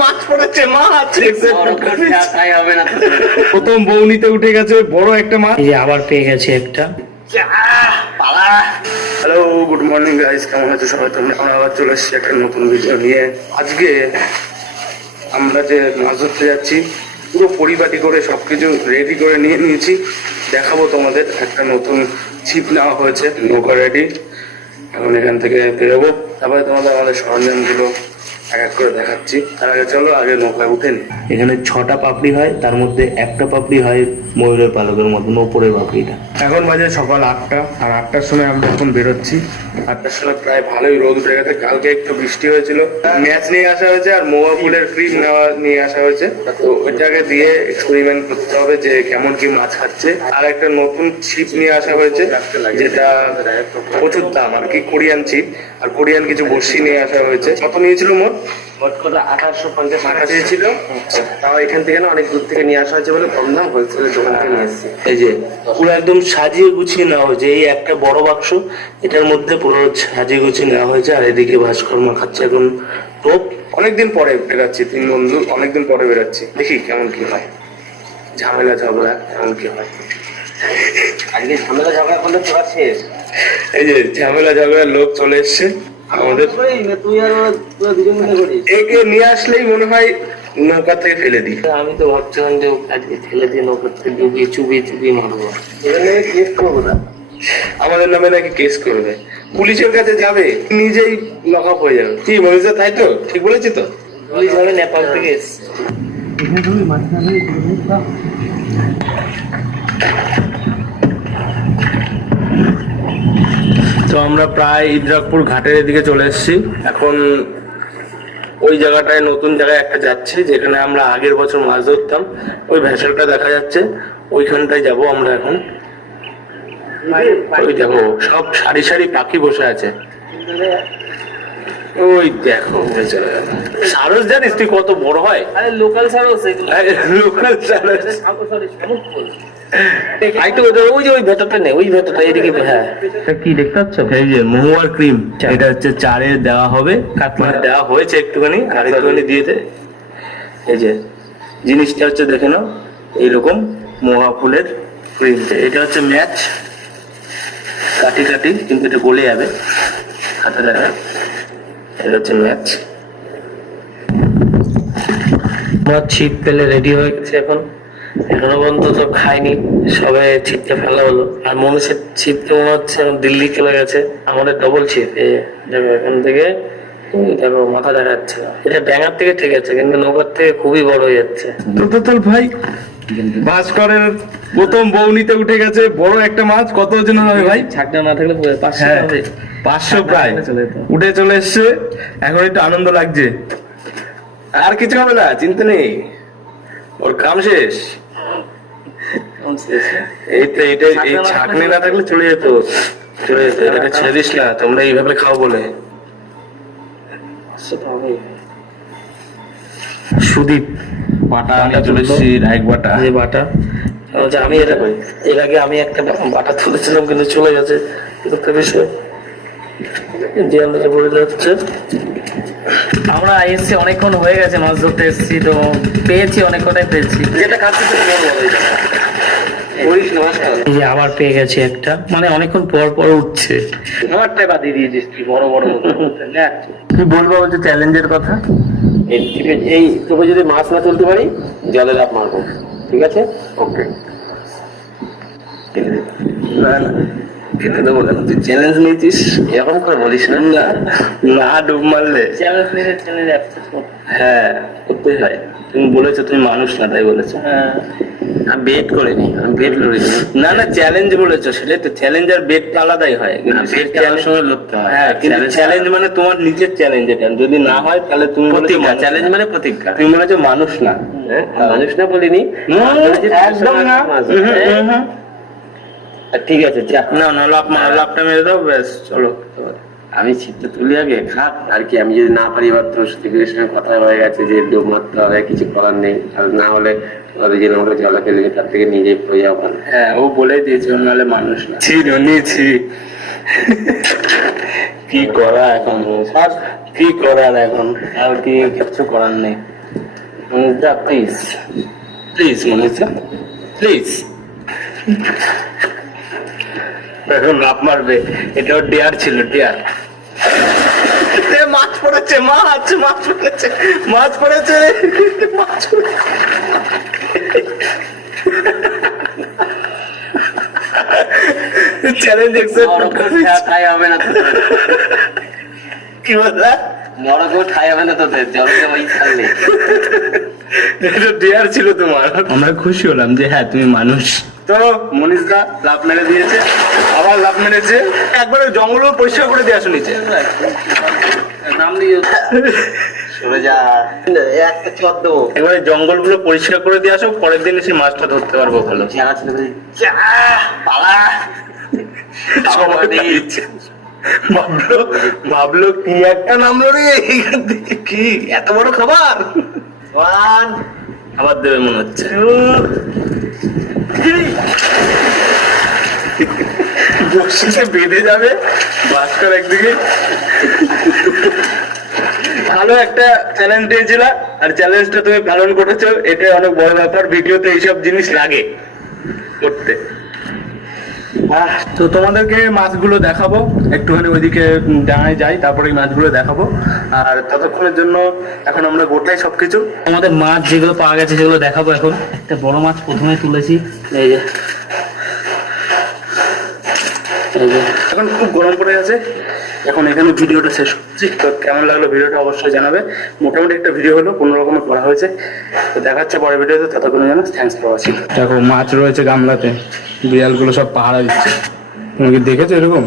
মাছ পড়েছে মাছ। তাই হবে না প্রথম বৌনিতে উঠে গেছে বড় একটা মাছ। এই যে আবার পেয়ে গেছি একটা। হ্যালো গুড মর্নিং গাইস কেমন আছো সবাই? তোমরা আমরা আবার চলে এসেছি একটা নতুন ভিডিও নিয়ে। আজকে আমরা যে মাছ ধরতে যাচ্ছি পুরো পরিপাটি করে সবকিছু রেডি করে নিয়ে নিয়েছি। দেখাবো তোমাদের একটা নতুন ছিপ নেওয়া হয়েছে নৌকা রেডি এখন এখান থেকে বেরোবো। তারপরে তোমাদের আমাদের সরঞ্জামগুলো এক এক করে দেখাচ্ছি। তার আগে চলো, আগে নৌকায় উঠে নি। এখানে ছটা পাপড়ি হয়, তার মধ্যে একটা পাপড়ি হয় ময়ূরের পালকের মতন, ওপরের পাপড়িটা। এখন বাজে সকাল আটটা, আর আটটার সময় আমরা এখন বেরোচ্ছি। আটটার সময় প্রায় ভালোই রোদ উঠে গেছে, কালকে একটু বৃষ্টি হয়েছিল। ম্যাচ নিয়ে আসা হয়েছে আর মোয়া ফুলের ক্রিম নেওয়া নিয়ে আসা হয়েছে। তো ওইটাকে দিয়ে এক্সপেরিমেন্ট করতে হবে যে কেমন কি মাছ খাচ্ছে। আর একটা নতুন ছিপ নিয়ে আসা হয়েছে, যেটা প্রচুর দাম, আর কি কোরিয়ান ছিপ আর কোরিয়ান কিছু বড়শি নিয়ে আসা হয়েছে। কত নিয়েছিল মোট? মোট কথা আঠারোশো পঞ্চাশ টাকা চেয়েছিল তাও এখান থেকে না অনেক দূর থেকে নিয়ে আসা হয়েছে বলে কম দাম হোলসেলের দোকান থেকে নিয়ে এসেছি। এই যে পুরো একদম সাজিয়ে গুছিয়ে নেওয়া হয়েছে। এই একটা বড় বাক্স এটার মধ্যে পুরো সাজিয়ে গুছিয়ে নেওয়া হয়েছে। আর এদিকে খাচ্ছে এখন টোপ। অনেকদিন পরে বেরাচ্ছি তিন বন্ধু অনেকদিন পরে বেরাচ্ছি। দেখি কেমন কি হয়। ঝামেলা ঝগড়া কেমন কি হয়। আজকে ঝামেলা ঝগড়া করলে তোরা শেষ। এই যে ঝামেলা ঝগড়ার লোক চলে এসছে। আমাদের তুই আর ওরা তোরা দুজন মিলে করিস। একে নিয়ে আসলেই মনে হয় নৌকা থেকে ফেলে দিই। আমি তো ভাবছিলাম যে আজকে ফেলে দিয়ে নৌকার থেকে ডুবিয়ে চুবিয়ে চুবিয়ে মারবো। কেস করব না। আমাদের নামে নাকি কেস করবে। পুলিশের কাছে যাবে নিজেই লক আপ হয়ে যাবে। কি মনীষা তাই তো? ঠিক বলেছি তো? পুলিশ হবে নেপাল থেকে এসছে। তো আমরা প্রায় ইদ্রাকপুর ঘাটের দিকে চলে এসেছি। এখন ওই জায়গাটায় নতুন জায়গায় একটা যাচ্ছি যেখানে আমরা আগের বছর মাছ ধরতাম। ওই ভেসেলটা দেখা যাচ্ছে ওইখানটায় যাব আমরা এখন। ওই দেখো সব সারি সারি পাখি বসে আছে। ওই দেখো চলে গেল সারস জানিস তুই কত বড় হয়? লোকাল সেগুলো লোকাল সারস। আই ওই যে ওই ভেতরটা নেই ওই ভেতরটা এদিকে হ্যাঁ। কি দেখতে পাচ্ছ? এই যে মহুয়ার ক্রিম এটা হচ্ছে চারে দেওয়া হবে মানে দেওয়া হয়েছে একটুখানি আর একটুখানি দিয়ে দে। এই যে জিনিসটা হচ্ছে দেখে নাও এইরকম মহুয়া ফুলের ক্রিম। এটা হচ্ছে ম্যাচ। কাটি কাটি কিন্তু এটা গলে যাবে। দেখা এটা হচ্ছে ম্যাচ। আমার ছিপ পেলে রেডি হয়ে গেছে এখন। এখনও পর্যন্ত তো খাইনি সবে ছিপটা ফেলা হলো। আর মনীষের ছিপ তো মনে হচ্ছে দিল্লি চলে গেছে। আমাদের ডবল ছিপ এখান থেকে দেখো মাথা দেখা যাচ্ছে এটা ড্যাঙার থেকে ঠিক আছে কিন্তু নৌকার থেকে খুবই বড় হয়ে যাচ্ছে। তো তো ভাই ভাস্করের প্রথম বৌনিতে উঠে গেছে বড় একটা মাছ কত ওজন হবে ভাই? ছাকটা না থাকলে পাঁচশো হ্যাঁ হবে। পাঁচশো প্রায়। উঠে চলে এসছে এখন একটু আনন্দ লাগছে। আর কিছু হবে না চিন্তা নেই। ওর কাম শেষ। এই তো এটা এই ছাকনি না থাকলে চলে যেত। চলে যেত এটাকে ছেড়ে দিস না তোমরা এইভাবে খাও বলে। সুদীপ বাটা চলে এসেছি রায়ক বাটা। যে বাটা? আমি এর এর আগে আমি একটা বাটা তুলেছিলাম কিন্তু চলে গেছে। দুঃখ বিষয় আমরা এসছি অনেকক্ষণ হয়ে গেছে মাছ ধরতে এসছি তো পেয়েছি অনেক কটাই পেয়েছি। যেটা খাচ্ছি এই যে আবার পেয়ে গেছি একটা। মানে অনেকক্ষণ পর পর উঠছে। আমারটাই বাদিয়ে দিয়েছিস তুই বড় বড় কি বলব বলছে চ্যালেঞ্জের কথা? এই তোকে যদি মাছ না তুলতে পারি জলে লাভ মারবো। ঠিক আছে? ওকে না না খেতে দেবো কেন? তুই চ্যালেঞ্জ নিয়েছিস? এরকম করে বলিস না। না ডুব মারলে। চ্যালেঞ্জ নিয়ে চ্যালেঞ্জ হ্যাঁ। করতেই হয়। তুমি বলেছ তুমি মানুষ না তাই বলেছ। হ্যাঁ। আমি বেট করিনি আমি বেট না। না চ্যালেঞ্জ বলেছ সেটাই তো চ্যালেঞ্জ আর বেট আলাদাই হয়। বেট সময় লড়তে হয়। হ্যাঁ কিন্তু চ্যালেঞ্জ মানে তোমার নিজের চ্যালেঞ্জ এটা। যদি না হয় তাহলে তুমি বলেছ প্রতিজ্ঞা মানুষ চ্যালেঞ্জ না। মানে প্রতিজ্ঞা। তুমি বলেছ মানুষ না। হ্যাঁ, মানুষ না বলিনি। একদম না। আর ঠিক আছে যা। না না লাভ লাভটা মেরে দাও ব্যাস চলো। আমি ছিপটা তুলি আগে খাক আর কি আমি যদি না পারি এবার তোর দিদির সঙ্গে কথা হয়ে গেছে যে ডুব মারতে হবে কিছু করার নেই। আর না হলে ওদের যে আমাকে জলে ফেলে তার থেকে নিজেই পড়ে যাব হ্যাঁ ও বলে দিয়েছে ও নাহলে মানুষ না। ছি ছি। কি করা এখন? আর কি করার এখন? আর কি কিছু করার নেই। মনুষদা প্লিজ প্লিজ মনুষদা প্লিজ এখন লাভ মারবে। এটা ওর ডেয়ার ছিল ডেয়ার মাছ পড়েছে মাছ মাছ পড়েছে মাছ পড়েছে। মাছ চ্যালেঞ্জ করতে হবে না কি বললা? জলকে ওই এটা ডেয়ার ছিল তোমার। আমরা খুশি হলাম যে হ্যাঁ তুমি মানুষ। তো মনীষ দা লাভ মেরে দিয়েছে আবার লাভ মেরেছে একবার জঙ্গলও পরিষ্কার করে দিয়ে আসো নিচে। নাম দিয়ে সরে যা। একটা ওই জঙ্গলগুলো পরিষ্কার করে দিয়ে আসো পরের দিন এসে মাছটা ধরতে পারব ভালো। পালা। সবাই ভাবলো ভাবলো কি একটা নামলো রে কি? এত বড় খাবার? ওয়ান। খাবার দেবে মনে হচ্ছে। বেঁধে যাবে ভাস্কর একদিকে। ভালো একটা চ্যালেঞ্জ দিয়েছিল আর চ্যালেঞ্জটা তুমি পালন করেছ এটা অনেক বড় ব্যাপার ভিডিওতে এইসব জিনিস লাগে। করতে। তো তোমাদেরকে মাছগুলো দেখাবো। একটুখানি ওইদিকে ডাঙায় যাই, তারপরে এই মাছগুলো দেখাবো। আর ততক্ষণের জন্য এখন আমরা গোটাই সবকিছু। আমাদের মাছ যেগুলো পাওয়া গেছে সেগুলো দেখাবো এখন। একটা বড় মাছ প্রথমে তুলেছি। এই যে, এখন খুব গরম পড়ে আছে। এখন এখানে ভিডিওটা শেষ করছি। তো কেমন লাগল ভিডিওটা অবশ্যই জানাবে। মোটামুটি একটা ভিডিও হলো, কোনো রকমের করা হয়েছে। তো দেখাচ্ছে পরের ভিডিওতে ততক্ষণ যেন থ্যাংকস ফর ওয়াচিং দেখো, মাছ রয়েছে গামলাতে বিড়ালগুলো সব পাহাড়া দিচ্ছে। তুমি কি দেখেছ এরকম?